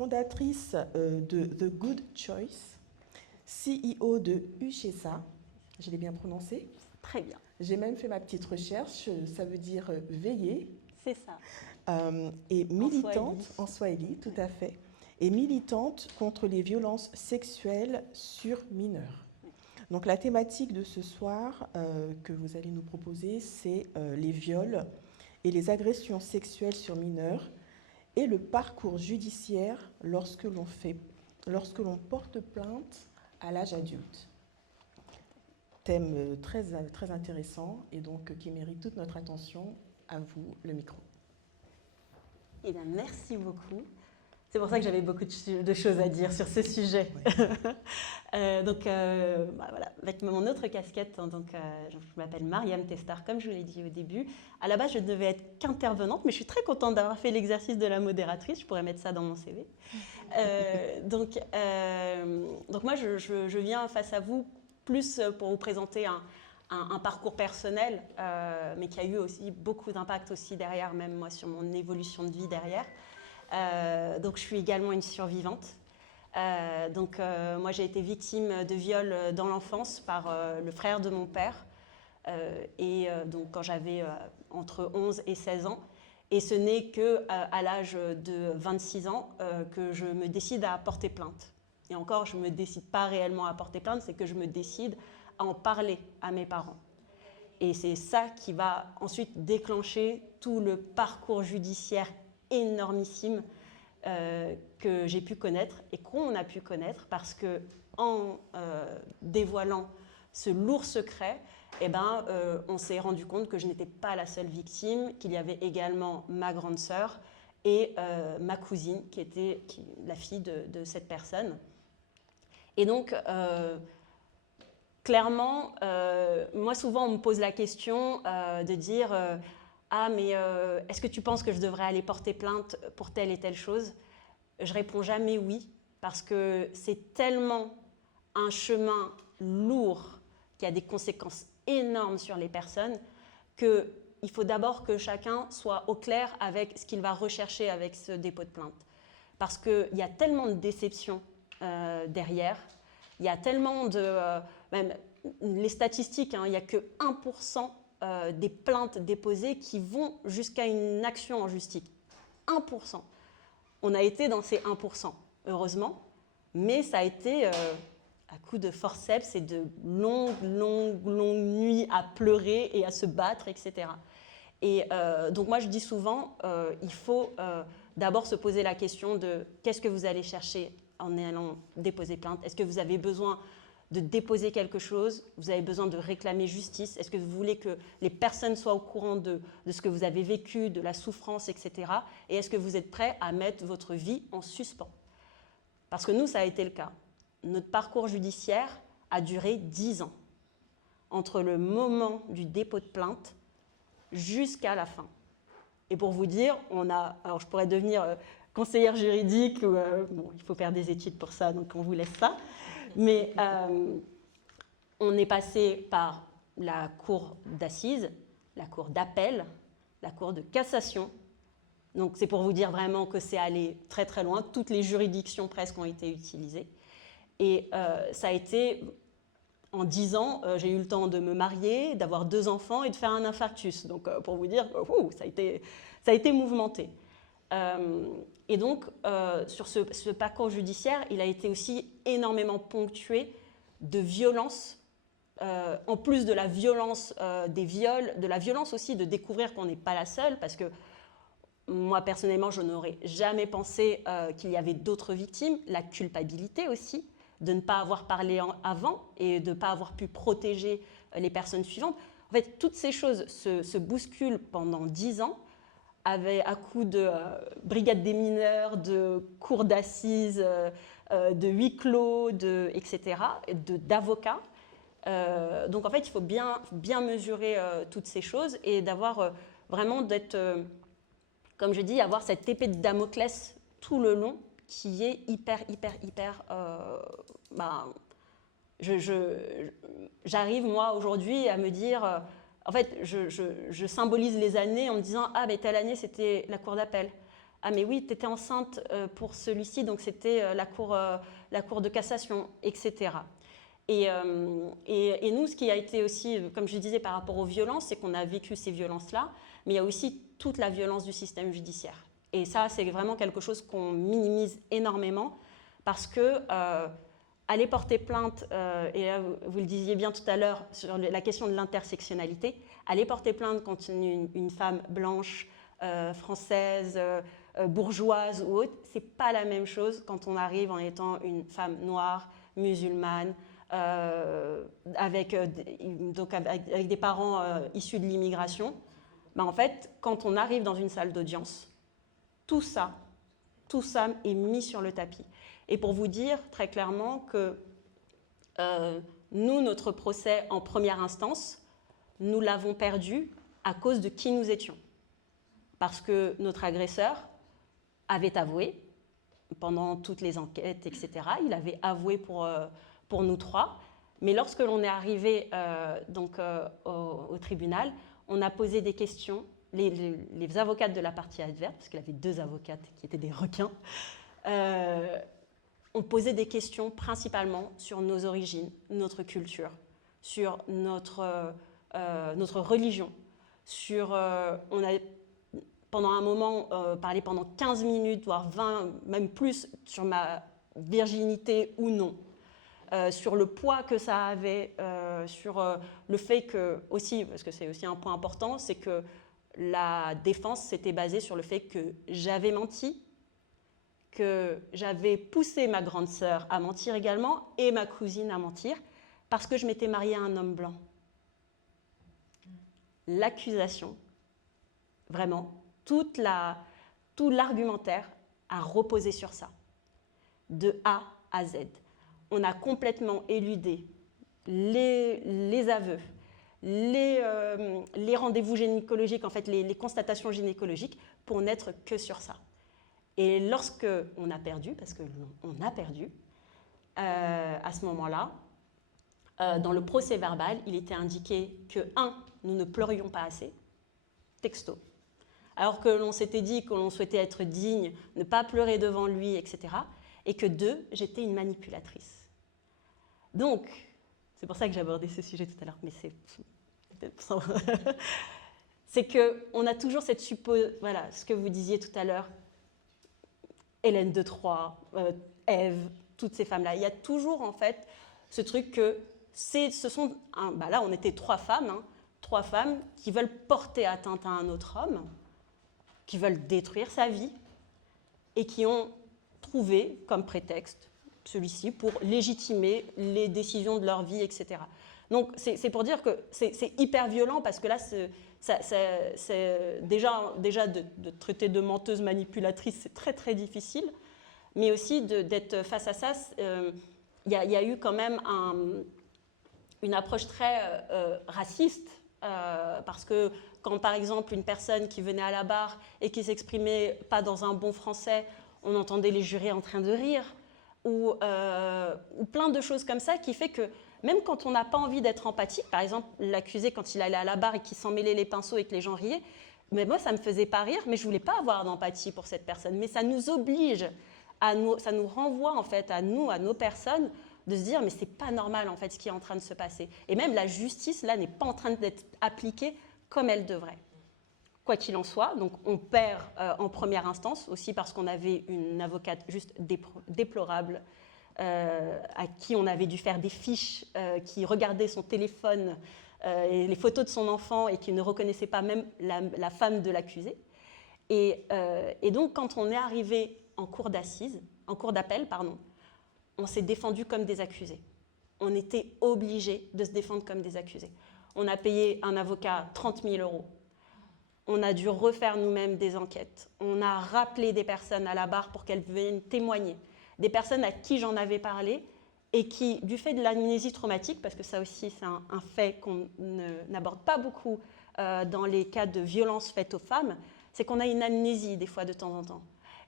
fondatrice de The Good Choice, CEO de Uchesa, je l'ai bien prononcé. Très bien. J'ai même fait ma petite recherche, ça veut dire veiller. C'est ça. Et militante, en Swahili, tout à fait, et militante contre les violences sexuelles sur mineurs. Donc la thématique de ce soir que vous allez nous proposer, c'est les viols et les agressions sexuelles sur mineurs et le parcours judiciaire lorsque l'on porte plainte à l'âge adulte. Thème très, très intéressant et donc qui mérite toute notre attention. À vous, le micro. Eh bien, merci beaucoup. C'est pour ça que j'avais beaucoup de choses à dire sur ce sujet. Ouais. Voilà, avec mon autre casquette, donc, je m'appelle Mariam Testar, comme je vous l'ai dit au début. À la base, je ne devais être qu'intervenante, mais je suis très contente d'avoir fait l'exercice de la modératrice. Je pourrais mettre ça dans mon CV. Donc moi, je viens face à vous plus pour vous présenter un parcours personnel, mais qui a eu aussi beaucoup d'impact aussi derrière, même moi, sur mon évolution de vie derrière. Donc je suis également une survivante. Moi j'ai été victime de viol dans l'enfance par le frère de mon père donc quand j'avais entre 11 et 16 ans. Et ce n'est qu'à l'âge de 26 ans que je me décide à porter plainte. Et encore, je ne me décide pas réellement à porter plainte, c'est que je me décide à en parler à mes parents. Et c'est ça qui va ensuite déclencher tout le parcours judiciaire énormissime que j'ai pu connaître et qu'on a pu connaître parce que en dévoilant ce lourd secret, on s'est rendu compte que je n'étais pas la seule victime, qu'il y avait également ma grande sœur et ma cousine qui était la fille de cette personne. Et donc, clairement, moi souvent on me pose la question de dire ah mais est-ce que tu penses que je devrais aller porter plainte pour telle et telle chose? Je réponds jamais oui, parce que c'est tellement un chemin lourd qui a des conséquences énormes sur les personnes qu'il faut d'abord que chacun soit au clair avec ce qu'il va rechercher avec ce dépôt de plainte. Parce qu'il y a tellement de déceptions derrière, il y a tellement de... même les statistiques, il n'y a que 1% des plaintes déposées qui vont jusqu'à une action en justice. 1%. On a été dans ces 1%, heureusement, mais ça a été à coup de forceps et de longues nuits à pleurer et à se battre, etc. Et donc moi je dis souvent, il faut d'abord se poser la question de qu'est-ce que vous allez chercher en allant déposer plainte? Est-ce que vous avez besoin de déposer quelque chose? Vous avez besoin de réclamer justice? Est-ce que vous voulez que les personnes soient au courant de ce que vous avez vécu, de la souffrance, etc. Et est-ce que vous êtes prêt à mettre votre vie en suspens? Parce que nous, ça a été le cas. Notre parcours judiciaire a duré 10 ans, entre le moment du dépôt de plainte jusqu'à la fin. Et pour vous dire, alors je pourrais devenir conseillère juridique, bon, il faut faire des études pour ça, donc on vous laisse ça. Mais on est passé par la cour d'assises, la cour d'appel, la cour de cassation. Donc c'est pour vous dire vraiment que c'est allé très très loin. Toutes les juridictions presque ont été utilisées. Et ça a été, en 10 ans, j'ai eu le temps de me marier, d'avoir 2 enfants et de faire un infarctus. Donc pour vous dire, ça a été mouvementé. Et donc, sur ce parcours judiciaire, il a été aussi énormément ponctué de violences, en plus de la violence des viols, de la violence aussi de découvrir qu'on n'est pas la seule, parce que moi, personnellement, je n'aurais jamais pensé qu'il y avait d'autres victimes, la culpabilité aussi, de ne pas avoir parlé avant et de ne pas avoir pu protéger les personnes suivantes. En fait, toutes ces choses se bousculent pendant 10 ans, à coup de brigade des mineurs, de cours d'assises, de huis clos, etc., d'avocats. Donc en fait, il faut bien mesurer toutes ces choses et d'avoir vraiment d'être, comme je dis, avoir cette épée de Damoclès tout le long qui est hyper. J'arrive moi aujourd'hui à me dire... En fait, je symbolise les années en me disant « Ah, mais telle année, c'était la cour d'appel. Ah mais oui, tu étais enceinte pour celui-ci, donc c'était la cour de cassation, etc. Et nous, ce qui a été aussi, comme je disais, par rapport aux violences, c'est qu'on a vécu ces violences-là, mais il y a aussi toute la violence du système judiciaire. Et ça, c'est vraiment quelque chose qu'on minimise énormément, parce que aller porter plainte, et là, vous le disiez bien tout à l'heure sur la question de l'intersectionnalité, aller porter plainte quand une femme blanche, française, bourgeoise ou autre, c'est pas la même chose quand on arrive en étant une femme noire, musulmane, avec des parents issus de l'immigration. Ben en fait, quand on arrive dans une salle d'audience, tout ça est mis sur le tapis. Et pour vous dire très clairement que nous, notre procès en première instance, nous l'avons perdu à cause de qui nous étions. Parce que notre agresseur avait avoué, pendant toutes les enquêtes, etc., il avait avoué pour nous trois. Mais lorsque l'on est arrivé au tribunal, on a posé des questions. Les avocates de la partie adverse, parce qu'il avait 2 avocates qui étaient des requins, ont posé des questions principalement sur nos origines, notre culture, sur notre religion. On a pendant un moment parlé pendant 15 minutes, voire 20, même plus, sur ma virginité ou non. Sur le poids que ça avait, sur le fait que, aussi, parce que c'est aussi un point important, c'est que la défense s'était basée sur le fait que j'avais menti, que j'avais poussé ma grande sœur à mentir également et ma cousine à mentir parce que je m'étais mariée à un homme blanc. L'accusation, vraiment, tout l'argumentaire a reposé sur ça, de A à Z. On a complètement éludé les aveux, les rendez-vous gynécologiques, en fait, les constatations gynécologiques, pour n'être que sur ça. Et lorsque on a perdu, parce qu'on a perdu, à ce moment-là, dans le procès verbal, il était indiqué que, 1, nous ne pleurions pas assez, texto, alors que l'on s'était dit que l'on souhaitait être digne, ne pas pleurer devant lui, etc., et que 2, j'étais une manipulatrice. Donc, c'est pour ça que j'ai abordé ce sujet tout à l'heure, mais c'est qu'on a toujours cette voilà, ce que vous disiez tout à l'heure, Hélène de Troie, Ève, toutes ces femmes-là. Il y a toujours, en fait, ce truc que là, on était 3 femmes, hein, 3 femmes qui veulent porter atteinte à un autre homme, qui veulent détruire sa vie et qui ont trouvé comme prétexte celui-ci pour légitimer les décisions de leur vie, etc. Donc, c'est pour dire que c'est hyper violent parce que là, c'est déjà de traiter de menteuse manipulatrice, c'est très, très difficile. Mais aussi d'être face à ça, il y a eu quand même une approche très raciste. Parce que quand, par exemple, une personne qui venait à la barre et qui s'exprimait pas dans un bon français, on entendait les jurés en train de rire, ou plein de choses comme ça qui fait que même quand on n'a pas envie d'être empathique, par exemple, l'accusé, quand il allait à la barre et qu'il s'en mêlait les pinceaux et que les gens riaient, mais moi, ça ne me faisait pas rire, mais je ne voulais pas avoir d'empathie pour cette personne. Mais ça nous oblige, ça nous renvoie en fait à nous, à nos personnes, de se dire mais c'est pas normal en fait ce qui est en train de se passer. Et même la justice là n'est pas en train d'être appliquée comme elle devrait. Quoi qu'il en soit, donc on perd en première instance aussi parce qu'on avait une avocate juste déplorable à qui on avait dû faire des fiches, qui regardait son téléphone et les photos de son enfant et qui ne reconnaissait pas même la femme de l'accusé. Et donc quand on est arrivé en cour d'appel, on s'est défendu comme des accusés. On était obligés de se défendre comme des accusés. On a payé un avocat 30 000 €. On a dû refaire nous-mêmes des enquêtes. On a rappelé des personnes à la barre pour qu'elles viennent témoigner. Des personnes à qui j'en avais parlé et qui, du fait de l'amnésie traumatique, parce que ça aussi c'est un fait qu'on n'aborde pas beaucoup dans les cas de violences faites aux femmes, c'est qu'on a une amnésie des fois de temps en temps.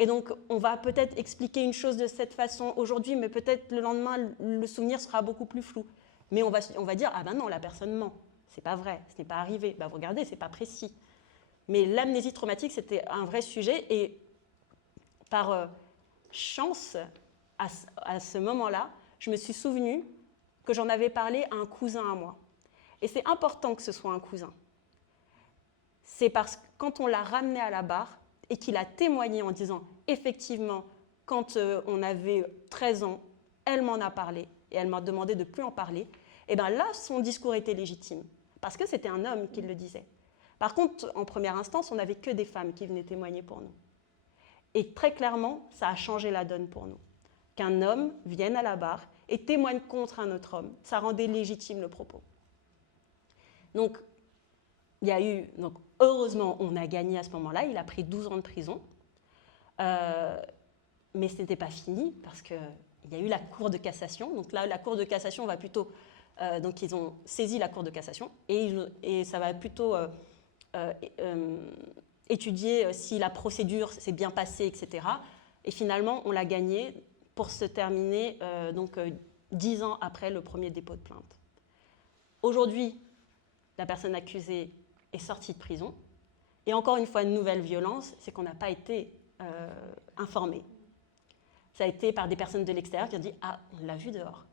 Et donc, on va peut-être expliquer une chose de cette façon aujourd'hui, mais peut-être le lendemain, le souvenir sera beaucoup plus flou. Mais on va dire, ah ben non, la personne ment. C'est pas vrai, ce n'est pas arrivé. Ben, vous regardez, c'est pas précis. Mais l'amnésie traumatique, c'était un vrai sujet. Et par chance, à ce moment-là, je me suis souvenue que j'en avais parlé à un cousin à moi. Et c'est important que ce soit un cousin. C'est parce que quand on l'a ramené à la barre et qu'il a témoigné en disant « Effectivement, quand on avait 13 ans, elle m'en a parlé et elle m'a demandé de ne plus en parler », et bien là, son discours était légitime, parce que c'était un homme qui le disait. Par contre, en première instance, on n'avait que des femmes qui venaient témoigner pour nous. Et très clairement, ça a changé la donne pour nous. Qu'un homme vienne à la barre et témoigne contre un autre homme, ça rendait légitime le propos. Donc, heureusement, on a gagné à ce moment-là, il a pris 12 ans de prison. Mais ce n'était pas fini, parce qu'il y a eu la Cour de cassation. Donc là, la Cour de cassation va plutôt... donc ils ont saisi la Cour de cassation, et ça va plutôt étudier si la procédure s'est bien passée, etc. Et finalement, on l'a gagné pour se terminer 10 ans après le premier dépôt de plainte. Aujourd'hui, la personne accusée est sortie de prison. Et encore une fois, une nouvelle violence, c'est qu'on n'a pas été informé. Ça a été par des personnes de l'extérieur qui ont dit « Ah, on l'a vu dehors ».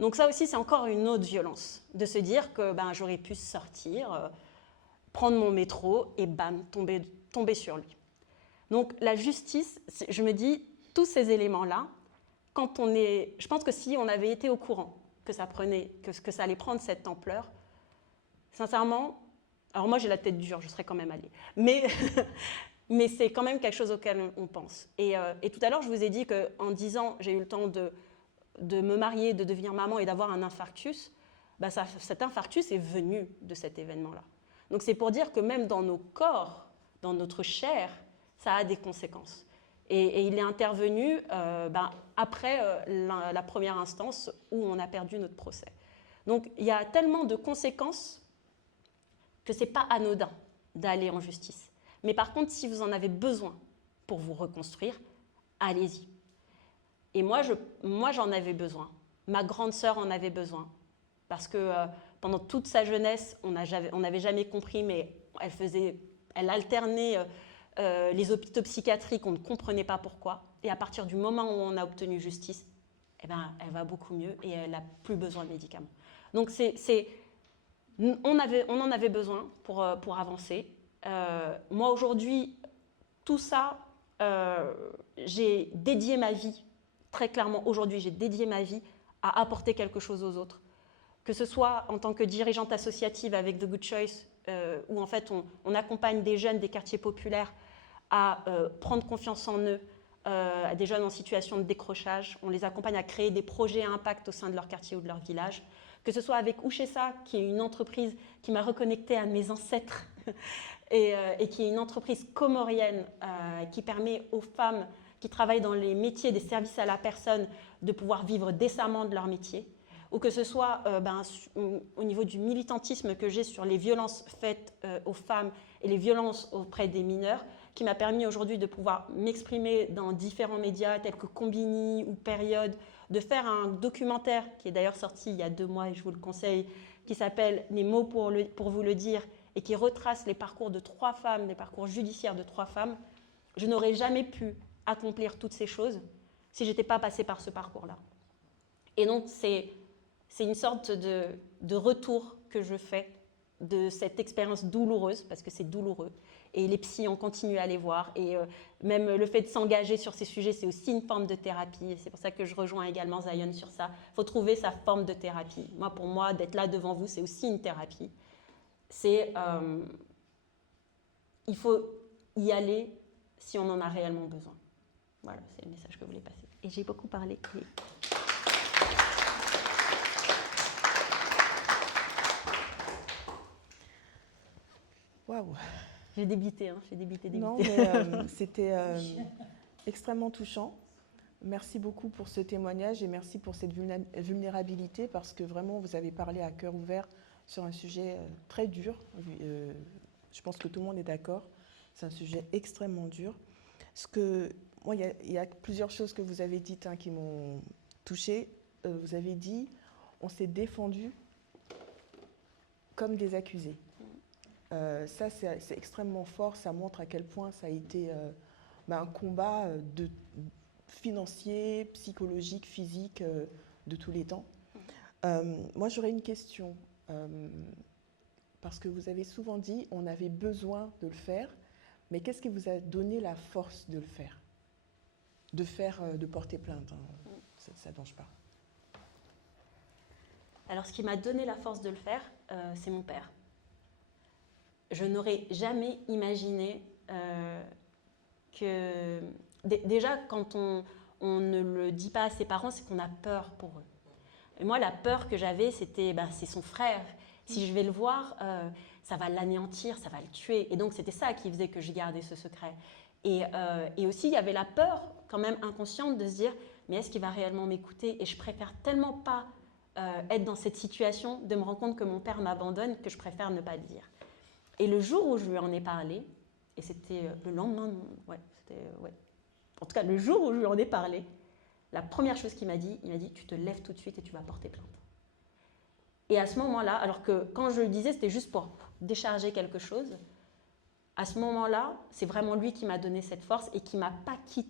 Donc ça aussi, c'est encore une autre violence, de se dire que j'aurais pu sortir, prendre mon métro et bam, tomber sur lui. Donc la justice, je me dis, tous ces éléments-là, je pense que si on avait été au courant que ça allait prendre cette ampleur, sincèrement, alors moi j'ai la tête dure, je serais quand même allée, mais c'est quand même quelque chose auquel on pense. Et tout à l'heure, je vous ai dit qu'en 10 ans, j'ai eu le temps de me marier, de devenir maman et d'avoir un infarctus, cet infarctus est venu de cet événement-là. Donc c'est pour dire que même dans nos corps, dans notre chair, ça a des conséquences. Et il est intervenu après la première instance où on a perdu notre procès. Donc il y a tellement de conséquences que ce n'est pas anodin d'aller en justice. Mais par contre, si vous en avez besoin pour vous reconstruire, allez-y. Et moi, j'en avais besoin. Ma grande sœur en avait besoin. Parce que pendant toute sa jeunesse, on n'avait jamais compris, mais elle alternait les hôpitaux psychiatriques, on ne comprenait pas pourquoi. Et à partir du moment où on a obtenu justice, elle va beaucoup mieux et elle n'a plus besoin de médicaments. Donc on en avait besoin pour avancer. Moi, aujourd'hui, tout ça, j'ai dédié ma vie. Très clairement, aujourd'hui, j'ai dédié ma vie à apporter quelque chose aux autres. Que ce soit en tant que dirigeante associative avec The Good Choice, où en fait on accompagne des jeunes des quartiers populaires à prendre confiance en eux, à des jeunes en situation de décrochage. On les accompagne à créer des projets à impact au sein de leur quartier ou de leur village. Que ce soit avec Ouchessa, qui est une entreprise qui m'a reconnectée à mes ancêtres, et qui est une entreprise comorienne qui permet aux femmes qui travaillent dans les métiers des services à la personne de pouvoir vivre décemment de leur métier, ou que ce soit au niveau du militantisme que j'ai sur les violences faites aux femmes et les violences auprès des mineurs, qui m'a permis aujourd'hui de pouvoir m'exprimer dans différents médias tels que Combini ou Période, de faire un documentaire qui est d'ailleurs sorti il y a 2 mois et je vous le conseille, qui s'appelle « Mes mots pour vous le dire » et qui retrace les parcours de 3 femmes, les parcours judiciaires de 3 femmes. Je n'aurais jamais pu accomplir toutes ces choses si je n'étais pas passée par ce parcours-là. Et donc, c'est une sorte de retour que je fais de cette expérience douloureuse, parce que c'est douloureux. Et les psys, on continue à les voir. Et même le fait de s'engager sur ces sujets, c'est aussi une forme de thérapie. Et c'est pour ça que je rejoins également Zion sur ça. Il faut trouver sa forme de thérapie. Pour moi, d'être là devant vous, c'est aussi une thérapie. Il faut y aller si on en a réellement besoin. Voilà, c'est le message que je voulais passer. Et j'ai beaucoup parlé. Oui. Waouh! J'ai débité, j'ai débité. Non, mais c'était extrêmement touchant. Merci beaucoup pour ce témoignage et merci pour cette vulnérabilité parce que vraiment, vous avez parlé à cœur ouvert sur un sujet très dur. Je pense que tout le monde est d'accord. C'est un sujet extrêmement dur. Moi, il y a plusieurs choses que vous avez dites qui m'ont touchée. Vous avez dit, on s'est défendu comme des accusés. Ça, c'est extrêmement fort. Ça montre à quel point ça a été un combat financier, psychologique, physique de tous les temps. Moi, j'aurais une question, parce que vous avez souvent dit on avait besoin de le faire, mais qu'est-ce qui vous a donné la force de le faire? De porter plainte, hein. C'est ça dont je parle. Alors, ce qui m'a donné la force de le faire, c'est mon père. Je n'aurais jamais imaginé que... Déjà, quand on ne le dit pas à ses parents, c'est qu'on a peur pour eux. Et moi, la peur que j'avais, c'était, c'est son frère. Si je vais le voir, ça va l'anéantir, ça va le tuer. Et donc, c'était ça qui faisait que je gardais ce secret. Et aussi, il y avait la peur, quand même inconsciente, de se dire, mais est-ce qu'il va réellement m'écouter? Et je préfère tellement pas être dans cette situation, de me rendre compte que mon père m'abandonne, que je préfère ne pas le dire. Et le jour où je lui en ai parlé, et c'était le lendemain, en tout cas le jour où je lui en ai parlé, la première chose qu'il m'a dit, tu te lèves tout de suite et tu vas porter plainte. Et à ce moment-là, alors que quand je le disais, c'était juste pour décharger quelque chose, à ce moment-là, c'est vraiment lui qui m'a donné cette force et qui m'a pas quitté